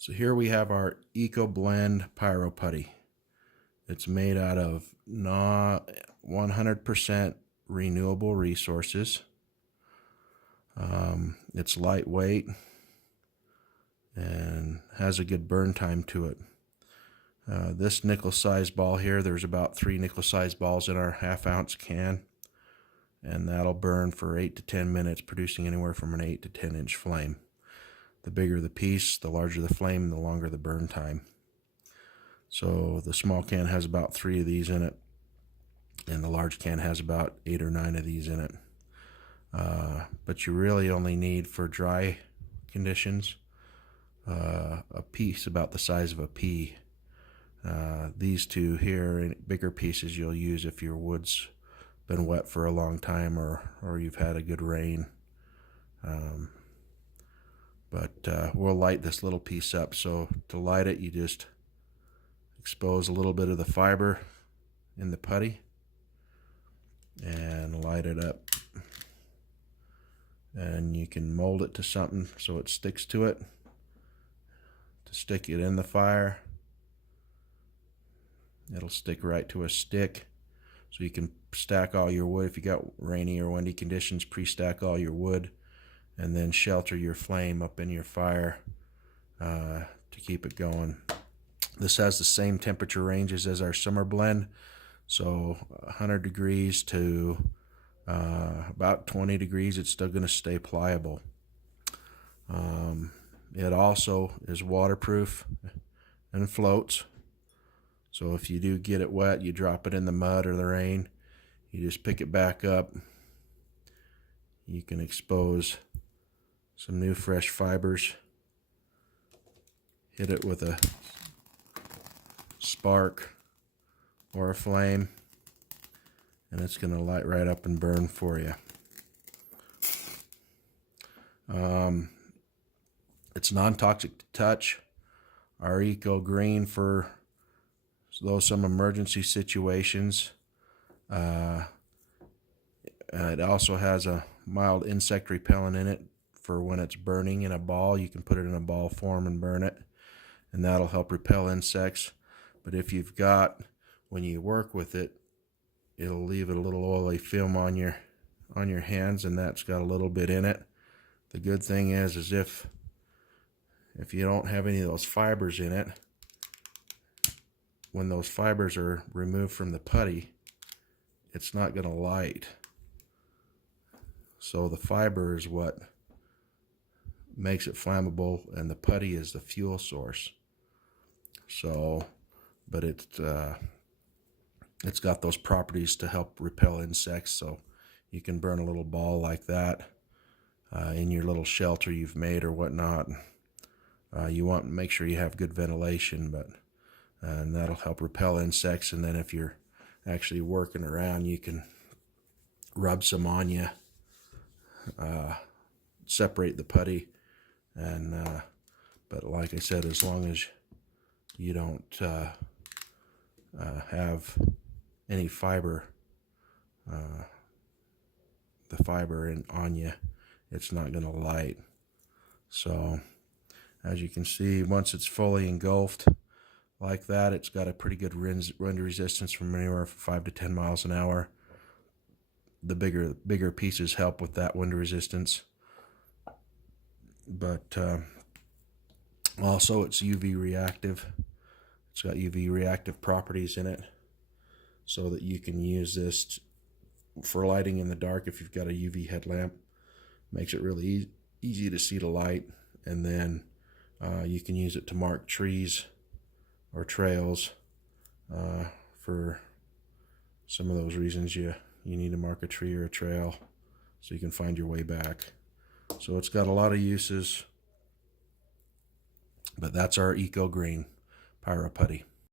So here we have our Eco Blend Pyro Putty. It's made out of not 100% renewable resources. It's lightweight and has a good burn time to it. This nickel size ball here, there's about 3 nickel size balls in our 1/2 ounce can, and that'll burn for 8 to 10 minutes, producing anywhere from an 8 to 10 inch flame. The bigger the piece, the larger the flame, the longer the burn time. So the small can has about 3 of these in it, and the large can has about 8 or 9 of these in it. But you really only need, for dry conditions, a piece about the size of a pea. These two here, bigger pieces, you'll use if your wood's been wet for a long time or you've had a good rain. But we'll light this little piece up. So to light it, you just expose a little bit of the fiber in the putty and light it up. And you can mold it to something so it sticks to it. To stick it in the fire, it'll stick right to a stick. So you can stack all your wood. If you got rainy or windy conditions, pre-stack all your wood and then shelter your flame up in your fire to keep it going. This has the same temperature ranges as our summer blend, so 100 degrees to about 20 degrees. It's still going to stay pliable. It also is waterproof and floats. So if you do get it wet, you drop it in the mud or the rain, you just pick it back up. You can expose some new fresh fibers, hit it with a spark or a flame, and it's going to light right up and burn for you. It's non-toxic to touch. Our Eco Green, for some emergency situations. It also has a mild insect repellent in it for when it's burning in a ball. You can put it in a ball form and burn it, and that'll help repel insects. But if you've got, when you work with it, it'll leave a little oily film on your hands, and that's got a little bit in it. The good thing is if you don't have any of those fibers in it, when those fibers are removed from the putty, it's not going to light. So the fiber is what makes it flammable, and the putty is the fuel source. So, but it's got those properties to help repel insects, so you can burn a little ball like that in your little shelter you've made or whatnot. You want to make sure you have good ventilation, and that'll help repel insects. And then if you're actually working around, you can rub some on you, separate the putty, and but like I said, as long as you don't have any fiber, the fiber on you, it's not going to light. So as you can see, once it's fully engulfed like that, it's got a pretty good wind resistance from anywhere from 5 to 10 miles an hour. The bigger pieces help with that wind resistance. But also it's UV reactive. It's got UV reactive properties in it, so that you can use this for lighting in the dark if you've got a UV headlamp. Makes it really easy to see the light. And then you can use it to mark trees or trails. For some of those reasons, you need to mark a tree or a trail so you can find your way back. So it's got a lot of uses, but that's our Eco Green Pyro Putty.